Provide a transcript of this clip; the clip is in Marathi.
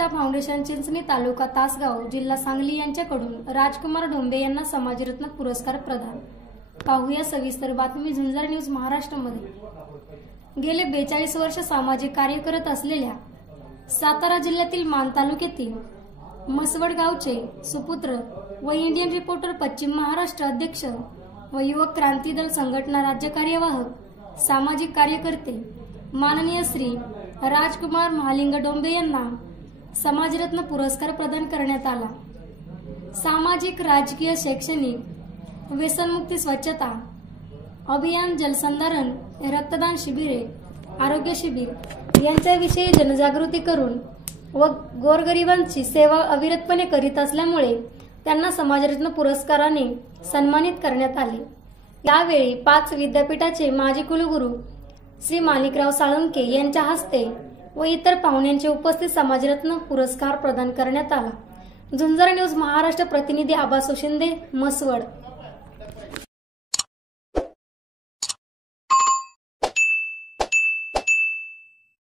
प्रतिष्ठा फाउंडेशन चिंचणी तालुका तासगाव जिल्हा सांगली यांच्याकडून राजकुमार डोंबे यांना समाजरत्न पुरस्कार प्रदान। पाहूया सविस्तर बातमी झुंजार न्यूज महाराष्ट्रामध्ये। गेले 42 वर्ष सामाजिक कार्य करत असलेल्या सातारा जिल्ह्यातील मान तालुक्यातील मसवड गावचे सुपुत्र व इंडियन रिपोर्टर पश्चिम महाराष्ट्र अध्यक्ष व युवक क्रांती दल संघटना राज्य कार्यवाहक सामाजिक कार्यकर्ते माननीय श्री राजकुमार महालिंग डोंबे यांना समाजरत्न पुरस्कार प्रदान करण्यात आला। सामाजिक, राजकीय, शैक्षणिक, व्यसनमुक्ती, स्वच्छता अभियान, जलसंधारण, रक्तदान शिबिरे, आरोग्य शिबिर यांच्याविषयी जनजागृती करून व गोरगरिबांची सेवा अविरतपणे करीत असल्यामुळे त्यांना समाजरत्न पुरस्काराने सन्मानित करण्यात आले। यावेळी 5 विद्यापीठाचे माजी कुलगुरू श्री माणिकराव साळुंखे यांच्या हस्ते व इतर पाहुण्यांचे उपस्थित समाजरत्न पुरस्कार प्रदान करण्यात आला। झुंजार न्यूज महाराष्ट्र प्रतिनिधी आबासू शिंदे, मसवड।